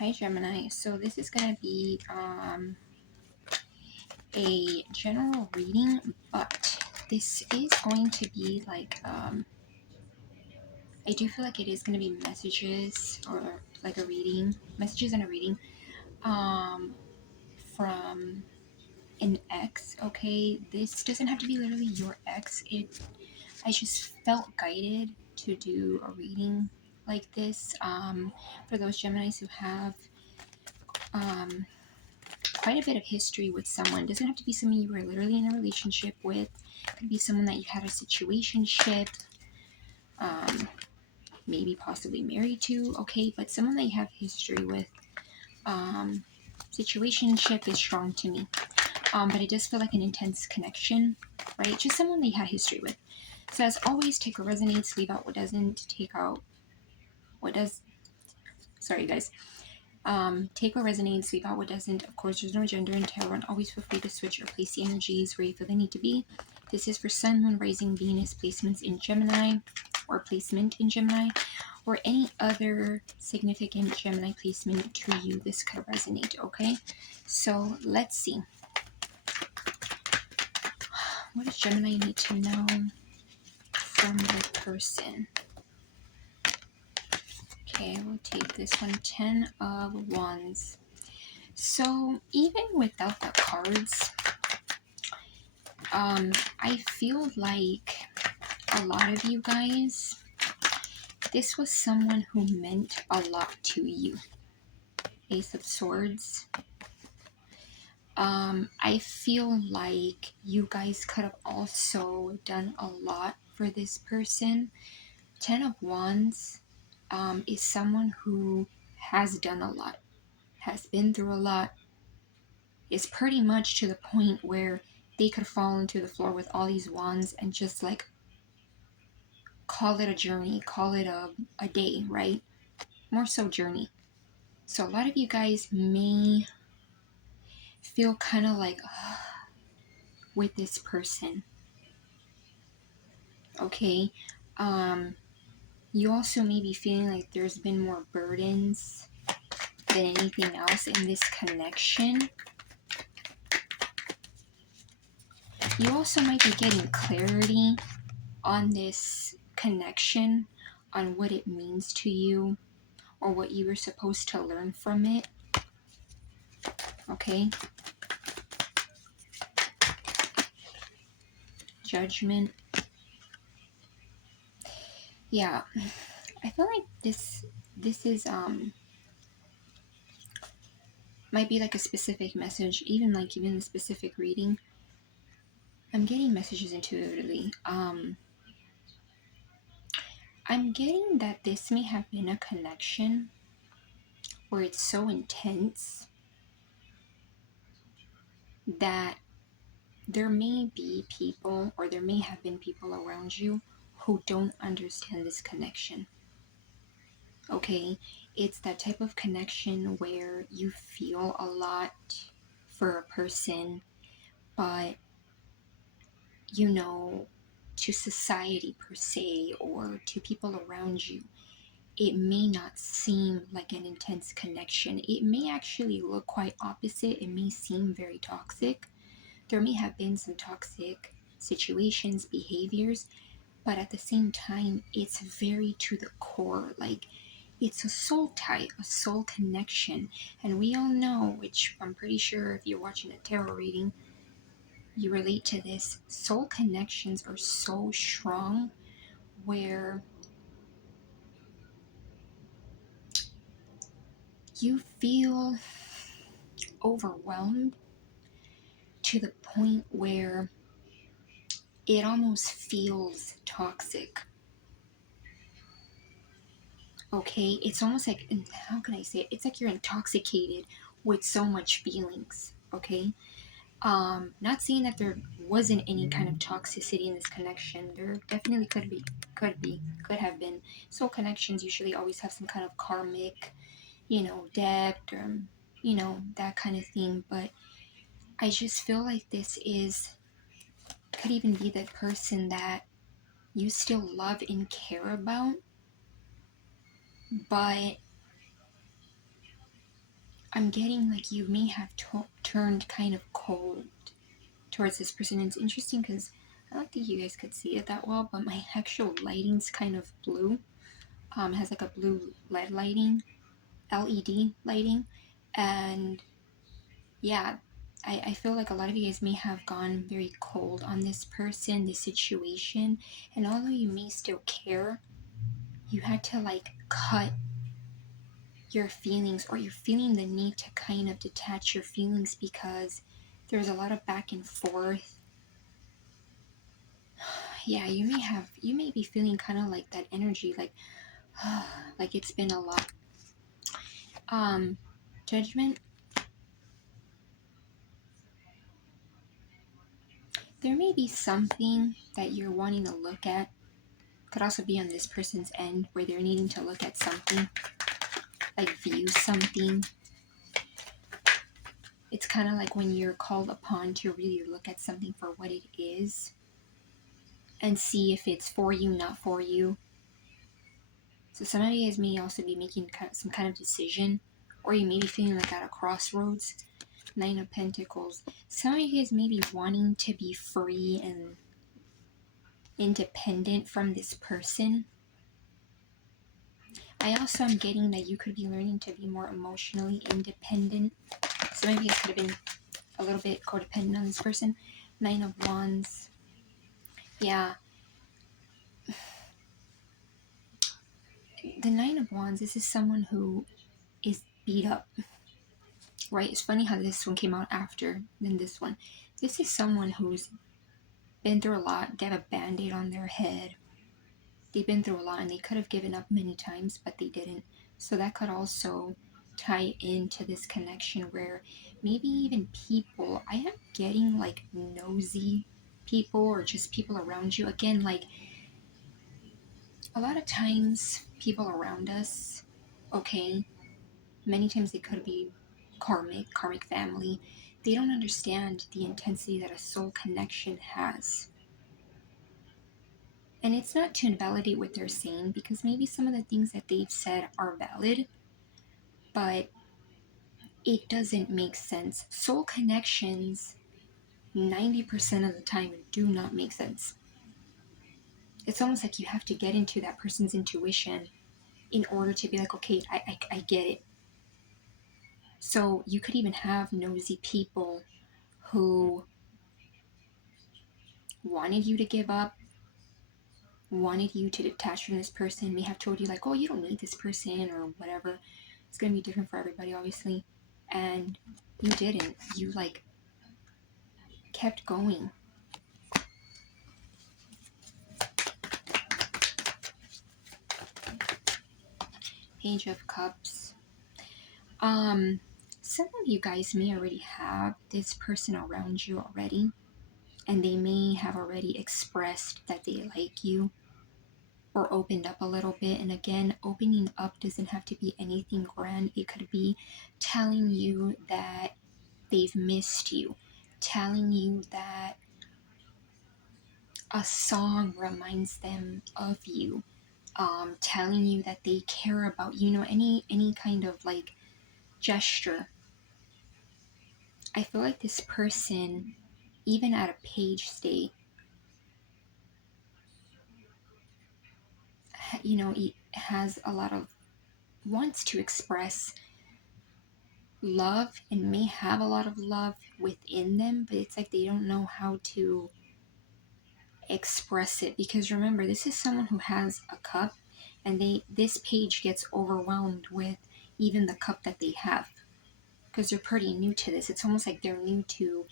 Hi Gemini. So this is gonna be a general reading, but this is going to be like I do feel like it is gonna be messages or like a reading, messages and a reading from an ex. Okay, this doesn't have to be literally your ex. I just felt guided to do a reading like this for those Geminis who have um quite a bit of history with someone. It doesn't have to be someone you were literally in a relationship with. It could be someone that you had a situationship, um, maybe possibly married to, okay, but someone that you have history with. Situationship is strong to me, but it does feel like an intense connection, right? Just someone that you had history with. So as always, take what resonates, leave out what doesn't, take out what does. Sorry, guys. Take what resonates, leave out what doesn't. Of course, there's no gender in tarot, and always feel free to switch or place the energies where you feel they need to be. This is for Sun, Moon, Rising, Venus placements in Gemini, or placement in Gemini, or any other significant Gemini placement to you. This could resonate, okay? So let's see. What does Gemini need to know from the person? Okay, we'll take this one. 10 of Wands. So even without the cards, I feel like a lot of you guys, this was someone who meant a lot to you. Ace of Swords. I feel like you guys could have also done a lot for this person. 10 of Wands is someone who has done a lot, has been through a lot, is pretty much to the point where they could fall into the floor with all these wands and just like call it a journey, call it a day, right? More so journey. So a lot of you guys may feel kind of like with this person. Okay. You also may be feeling like there's been more burdens than anything else in this connection. You also might be getting clarity on this connection, on what it means to you, or what you were supposed to learn from it. Okay? Judgment. Yeah. I feel like this is might be like a specific message, even like even a specific reading. I'm getting messages intuitively. I'm getting that this may have been a connection where it's so intense that there may be people, or there may have been people around you who don't understand this connection. Okay, it's that type of connection where you feel a lot for a person, but you know, to society per se, or to people around you, it may not seem like an intense connection. It may actually look quite opposite. It may seem very toxic. There may have been some toxic situations, behaviors, but at the same time, it's very to the core. Like, it's a soul tie, a soul connection. And we all know, which I'm pretty sure if you're watching a tarot reading, you relate to this. Soul connections are so strong where you feel overwhelmed to the point where it almost feels toxic. Okay, it's almost like, how can I say it? It's like you're intoxicated with so much feelings. Okay, not saying that there wasn't any kind of toxicity in this connection. There definitely could have been. Soul connections usually always have some kind of karmic, debt, or that kind of thing. But I just feel like this could even be the person that you still love and care about, but I'm getting like you may have turned kind of cold towards this person. And it's interesting because I don't think you guys could see it that well, but my actual lighting's kind of blue. It has like a blue LED lighting, LED lighting, and yeah, I feel like a lot of you guys may have gone very cold on this person, this situation, and although you may still care, you had to like cut your feelings, or you're feeling the need to kind of detach your feelings because there's a lot of back and forth. Yeah, you may be feeling kind of like that energy, like it's been a lot. Judgment. There may be something that you're wanting to look at. Could also be on this person's end where they're needing to look at something, like view something. It's kind of like when you're called upon to really look at something for what it is and see if it's for you, not for you. So some of you guys may also be making some kind of decision, or you may be feeling like at a crossroads. Nine of Pentacles. Some of you guys may be wanting to be free and independent from this person. I also am getting that you could be learning to be more emotionally independent. Some of you guys could have been a little bit codependent on this person. Nine of Wands. Yeah. The Nine of Wands, this is someone who is beat up, right? It's funny how this one came out after than this one. This is someone who's been through a lot. They have a band-aid on their head. They've been through a lot and they could have given up many times, but they didn't. So that could also tie into this connection where maybe even people, I am getting like nosy people or just people around you. Again, like a lot of times people around us, okay, many times they could be karmic family. They don't understand the intensity that a soul connection has. And it's not to invalidate what they're saying, because maybe some of the things that they've said are valid, but it doesn't make sense. Soul connections, 90% of the time, do not make sense. It's almost like you have to get into that person's intuition in order to be like, okay, I get it. So you could even have nosy people who wanted you to give up, wanted you to detach from this person, may have told you like, oh, you don't need this person or whatever. It's going to be different for everybody, obviously. And you didn't. You like kept going. Page of Cups. Some of you guys may already have this person around you already, and they may have already expressed that they like you or opened up a little bit. And again, opening up doesn't have to be anything grand. It could be telling you that they've missed you, telling you that a song reminds them of you, telling you that they care about you, any kind of like gesture. I feel like this person, even at a page state, has a lot of wants to express love and may have a lot of love within them, but it's like they don't know how to express it. Because remember, this is someone who has a cup, and this page gets overwhelmed with even the cup that they have, because they're pretty new to this. It's almost like they're new to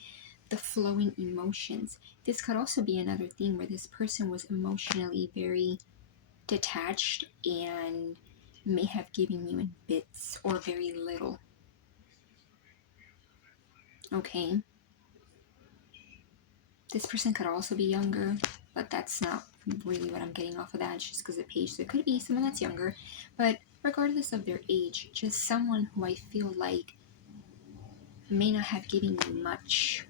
the flowing emotions. This could also be another thing where this person was emotionally very detached and may have given you in bits or very little. Okay. This person could also be younger, but that's not really what I'm getting off of that. It's just because of page. So it could be someone that's younger, but regardless of their age, just someone who I feel like may not have given you much.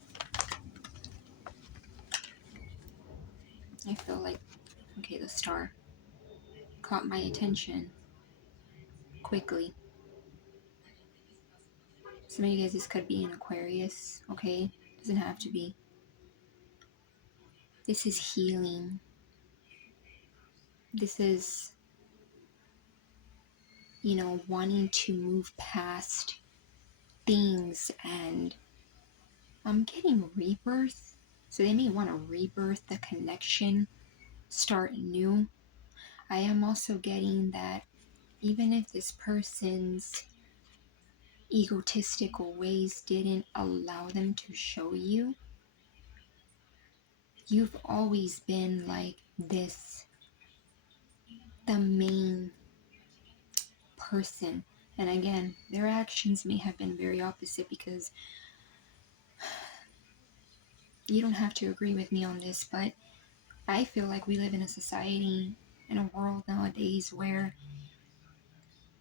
I feel like, okay, the star caught my attention quickly. Some of you guys, this could be an Aquarius, okay? Doesn't have to be. This is healing. This is, wanting to move past things, and I'm getting rebirth. So they may want to rebirth the connection, start new. I am also getting that even if this person's egotistical ways didn't allow them to show you, you've always been like this, the main person. And again, their actions may have been very opposite, because you don't have to agree with me on this, but I feel like we live in a society, in a world nowadays, where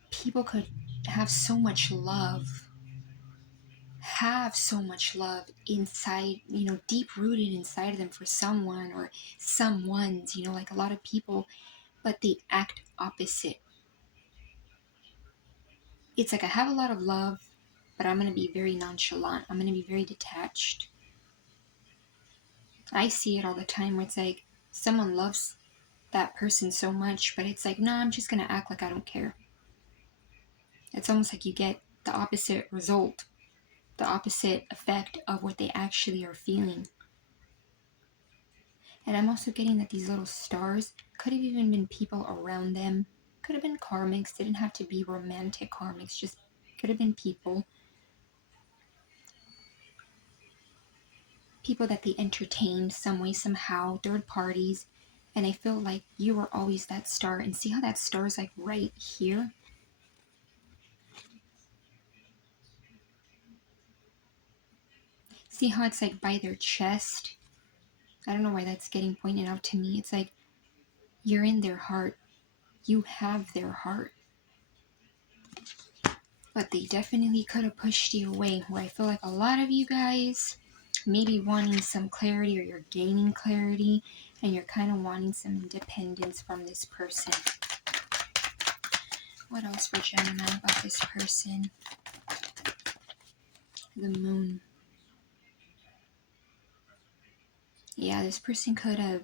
people could have so much love, inside, deep rooted inside of them for someone or someone's, like a lot of people, but they act opposite. It's like I have a lot of love, but I'm going to be very nonchalant. I'm going to be very detached. I see it all the time where it's like someone loves that person so much, but it's like, no, I'm just going to act like I don't care. It's almost like you get the opposite result, the opposite effect of what they actually are feeling. And I'm also getting that these little stars could have even been people around them. Could have been karmics. Didn't have to be romantic karmics. Just could have been people. People that they entertained some way, somehow. Third parties. And I feel like you were always that star. And see how that star is like right here? See how it's like by their chest? I don't know why that's getting pointed out to me. It's like you're in their heart. You have their heart. But they definitely could have pushed you away, where I feel like a lot of you guys maybe wanting some clarity, or you're gaining clarity, and you're kind of wanting some independence from this person. What else for Gemini about this person? The moon. Yeah, this person could have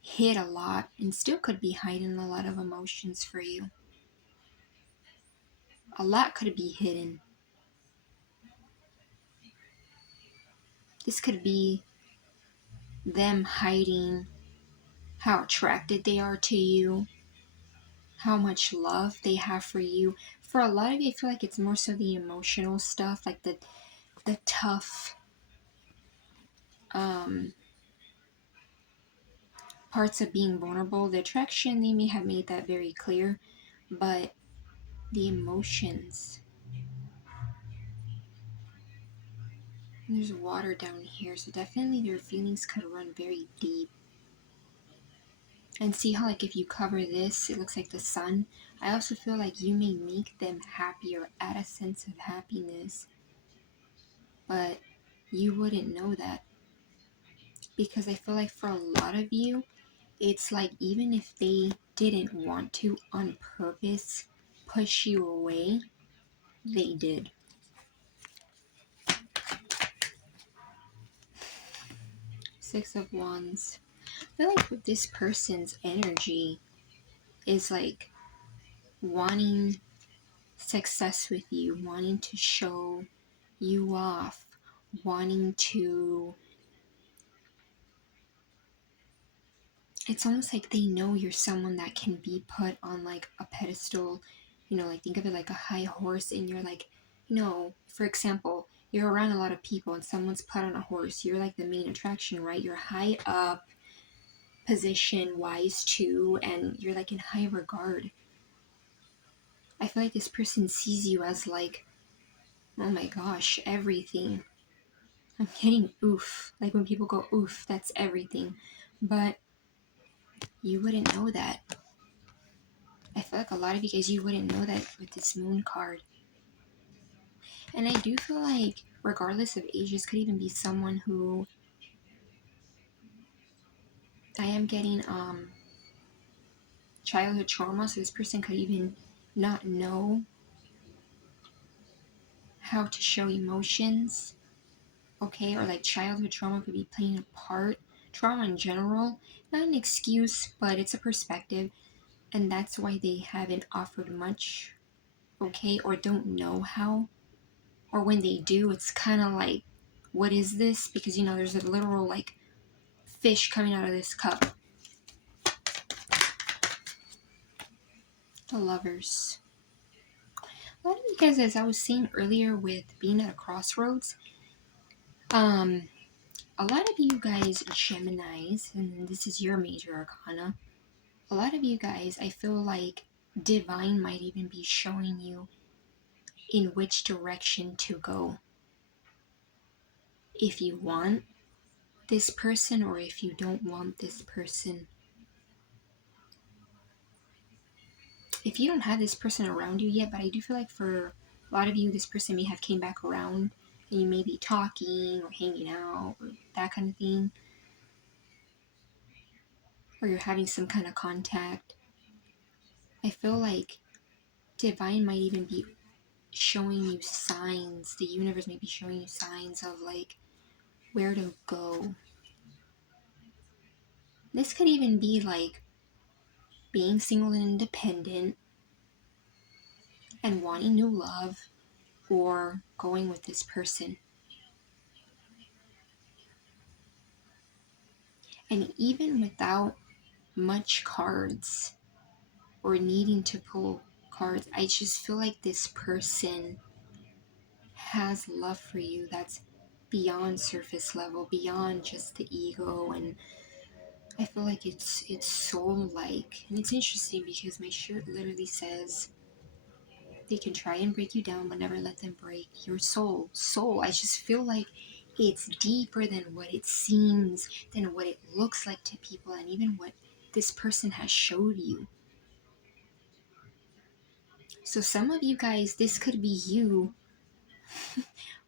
hid a lot and still could be hiding a lot of emotions for you. A lot could be hidden. This could be them hiding how attracted they are to you, how much love they have for you. For a lot of you, I feel like it's more so the emotional stuff, like the tough parts of being vulnerable. The attraction, they may have made that very clear, but the emotions. And there's water down here, so definitely their feelings could run very deep. And see how, like, if you cover this, it looks like the sun. I also feel like you may make them happy or add a sense of happiness, but you wouldn't know that. Because I feel like for a lot of you, it's like even if they didn't want to on purpose push you away, they did. Six of Wands. I feel like with this person's energy is like wanting success with you, wanting to show you off, wanting to. It's almost like they know you're someone that can be put on like a pedestal, like think of it like a high horse, and you're like, for example, you're around a lot of people and someone's put on a horse. You're like the main attraction, right? You're high up position wise too, and you're like in high regard. I feel like this person sees you as like, oh my gosh, everything. I'm getting oof. Like when people go oof, that's everything. But you wouldn't know that. I feel like a lot of you guys, you wouldn't know that with this moon card. And I do feel like, regardless of age, this could even be someone who I am getting childhood trauma. So this person could even not know how to show emotions, okay? Or like childhood trauma could be playing a part. Trauma in general, not an excuse, but it's a perspective, and that's why they haven't offered much, okay? Or don't know how. Or when they do, it's kind of like, what is this? Because, you know, there's a literal like fish coming out of this cup. The Lovers. A lot of you guys, as I was saying earlier with being at a crossroads, a lot of you guys Geminis, and this is your major arcana, a lot of you guys, I feel like divine might even be showing you in which direction to go. If you want this person or if you don't want this person. If you don't have this person around you yet, but I do feel like for a lot of you, this person may have came back around and you may be talking or hanging out or that kind of thing. Or you're having some kind of contact. I feel like divine might even be showing you signs. The universe may be showing you signs of like where to go. This could even be like being single and independent and wanting new love or going with this person. And even without much cards or needing to pull cards, I just feel like this person has love for you that's beyond surface level, beyond just the ego, and I feel like it's soul like. And it's interesting because my shirt literally says they can try and break you down but never let them break your soul. Soul. I just feel like it's deeper than what it seems, than what it looks like to people, and even what this person has showed you. So some of you guys, this could be you,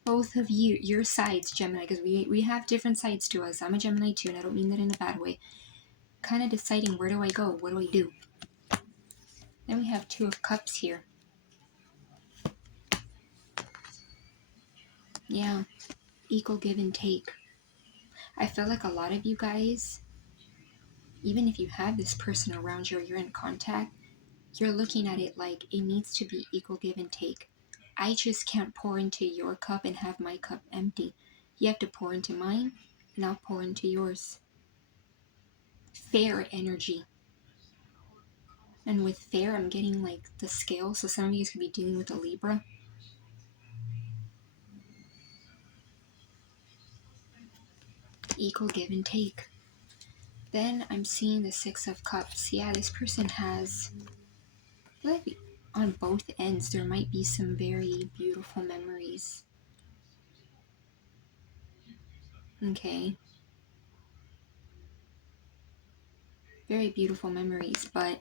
both of you, your sides, Gemini, because we have different sides to us. I'm a Gemini too, and I don't mean that in a bad way. Kind of deciding, where do I go? What do I do? Then we have Two of Cups here. Yeah, equal give and take. I feel like a lot of you guys, even if you have this person around you or you're in contact, you're looking at it like it needs to be equal give and take. I just can't pour into your cup and have my cup empty. You have to pour into mine, and I'll pour into yours. Fair energy. And with fair, I'm getting like the scale. So some of you guys could be dealing with a Libra. Equal give and take. Then I'm seeing the Six of Cups. Yeah, this person has, like, on both ends, there might be some very beautiful memories. Okay. Very beautiful memories, but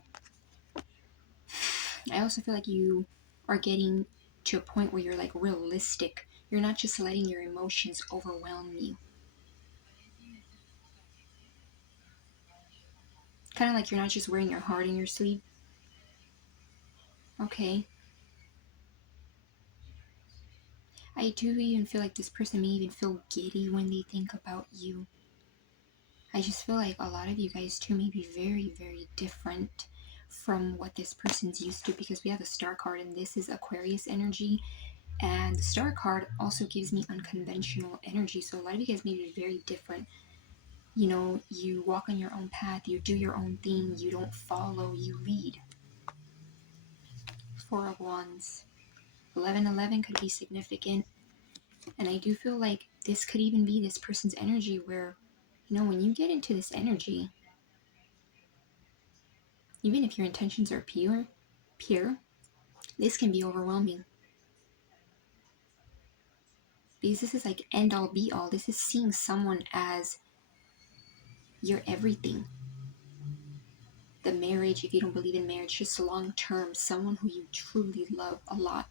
I also feel like you are getting to a point where you're like realistic. You're not just letting your emotions overwhelm you. Kind of like you're not just wearing your heart in your sleeve. Okay. I do even feel like this person may even feel giddy when they think about you. I just feel like a lot of you guys too may be very, very different from what this person's used to, because we have a star card and this is Aquarius energy, and the star card also gives me unconventional energy. So a lot of you guys may be very different. You know, you walk on your own path, you do your own thing, you don't follow, you lead. Four of Wands. 1111 could be significant. And I do feel like this could even be this person's energy where, you know, when you get into this energy, even if your intentions are pure, this can be overwhelming. Because this is like end all be all. This is seeing someone as your everything. The marriage, if you don't believe in marriage, just long term, someone who you truly love a lot.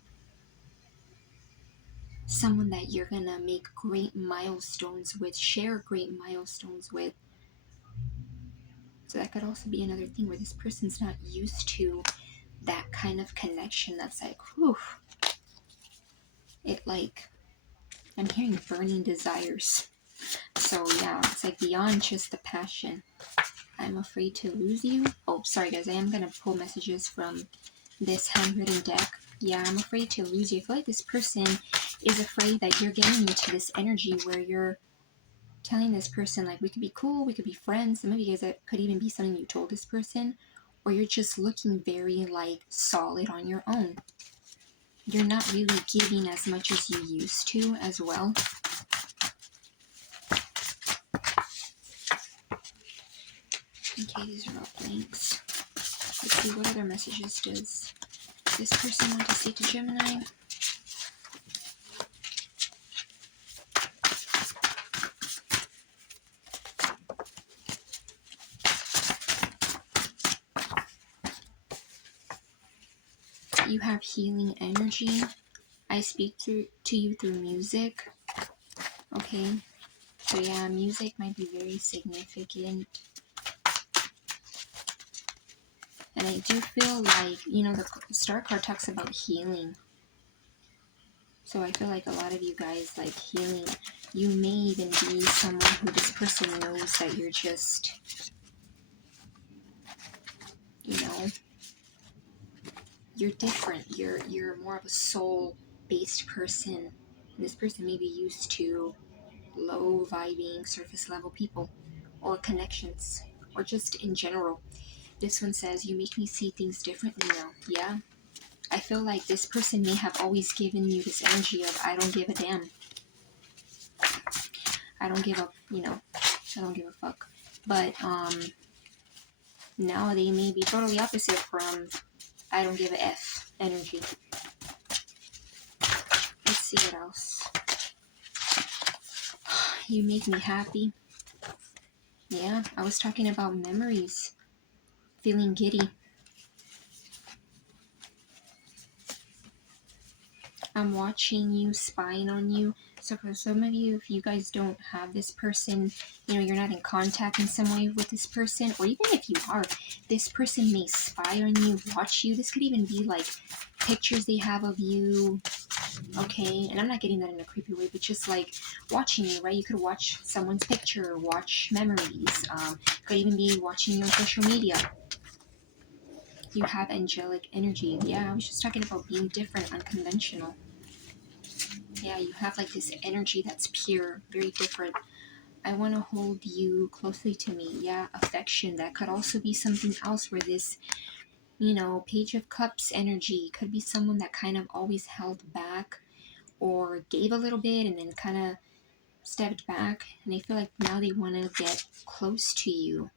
Someone that you're gonna make great milestones with, share great milestones with. So that could also be another thing where this person's not used to that kind of connection that's like, whew. it like, I'm hearing burning desires. So yeah, it's like beyond just the passion. I'm afraid to lose you. Oh, sorry guys, I am gonna pull messages from this handwritten deck. Yeah, I'm afraid to lose you. I feel like this person is afraid that you're getting into this energy where you're telling this person, like, we could be cool, we could be friends. Some of you guys, that could even be something you told this person, or you're just looking very, like, solid on your own. You're not really giving as much as you used to as well. Okay, these are all blanks. Let's see, what other messages does this person want to say to Gemini? You have healing energy. I speak to you through music. Okay, so yeah, music might be very significant. And I do feel like, you know, the Star card talks about healing. So I feel like a lot of you guys like healing. You may even be someone who this person knows that you're just, you know, you're different. You're more of a soul-based person. And this person may be used to low vibing, surface level people or connections, or just in general. This one says, you make me see things differently now. Yeah. I feel like this person may have always given you this energy of, I don't give a damn. I don't give a, you know, I don't give a fuck. But now they may be totally opposite from I don't give a F energy. Let's see what else. You make me happy. Yeah, I was talking about memories. Feeling giddy. I'm watching you, spying on you. So for some of you, if you guys don't have this person, you know, you're not in contact in some way with this person, or even if you are, this person may spy on you, watch you. This could even be like pictures they have of you, okay? And I'm not getting that in a creepy way, but just like watching you, right? You could watch someone's picture, watch memories, could even be watching you on social media. You have angelic energy. Yeah, I was just talking about being different, unconventional. Yeah, you have like this energy that's pure, very different. I want to hold you closely to me. Yeah, affection. That could also be something else where this, you know, Page of Cups energy could be someone that kind of always held back or gave a little bit and then kind of stepped back. And I feel like now they want to get close to you.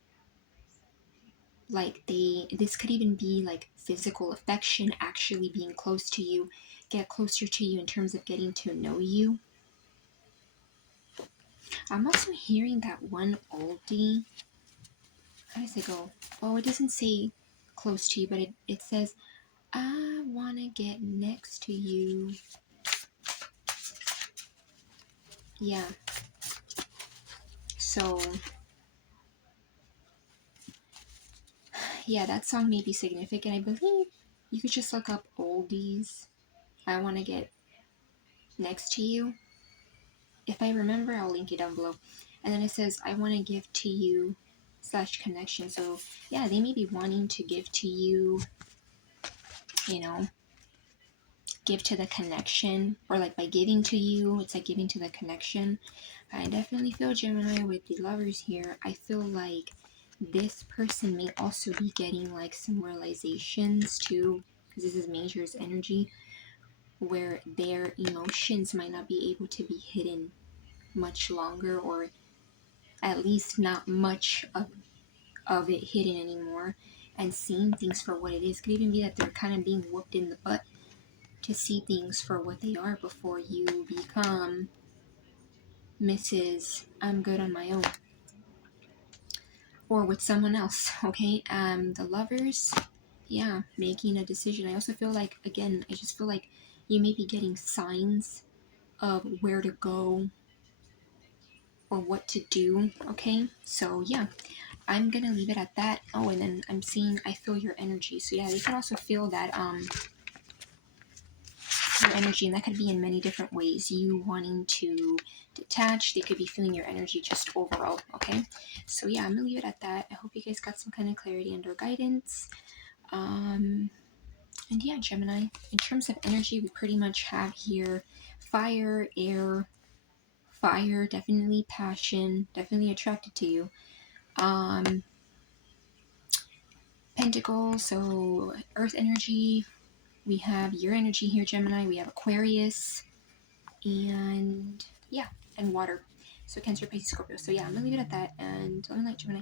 Like this could even be like physical affection, actually being close to you, get closer to you in terms of getting to know you. I'm also hearing that one oldie. How does it go? Oh, it doesn't say close to you, but it says, I want to get next to you. Yeah. So, yeah, that song may be significant. I believe you could just look up oldies. I want to get next to you. If I remember, I'll link it down below. And then it says, I want to give to you / connection. So, yeah, they may be wanting to give to you, you know, give to the connection, or like by giving to you, it's like giving to the connection. I definitely feel Gemini with the lovers here. I feel like this person may also be getting like some realizations too, because this is Major's energy, where their emotions might not be able to be hidden much longer, or at least not much of it hidden anymore, and seeing things for what it is. Could even be that they're kind of being whooped in the butt to see things for what they are before you become Mrs. I'm good on my own, or with someone else. Okay, the lovers, yeah, making a decision. I also feel like, again, I just feel like you may be getting signs of where to go or what to do. Okay, so yeah, I'm gonna leave it at that. Oh, and then I'm seeing, I feel your energy. So yeah, you can also feel that your energy, and that could be in many different ways. You wanting to detach, they could be feeling your energy just overall, okay? So yeah, I'm gonna leave it at that. I hope you guys got some kind of clarity and or guidance. And yeah, Gemini, in terms of energy, we pretty much have here fire, air, fire, definitely passion, definitely attracted to you. Pentacle, so earth energy. We have your energy here, Gemini. We have Aquarius, and yeah, and water. So Cancer, Pisces, Scorpio. So yeah, I'm gonna leave it at that, and let me know, Gemini.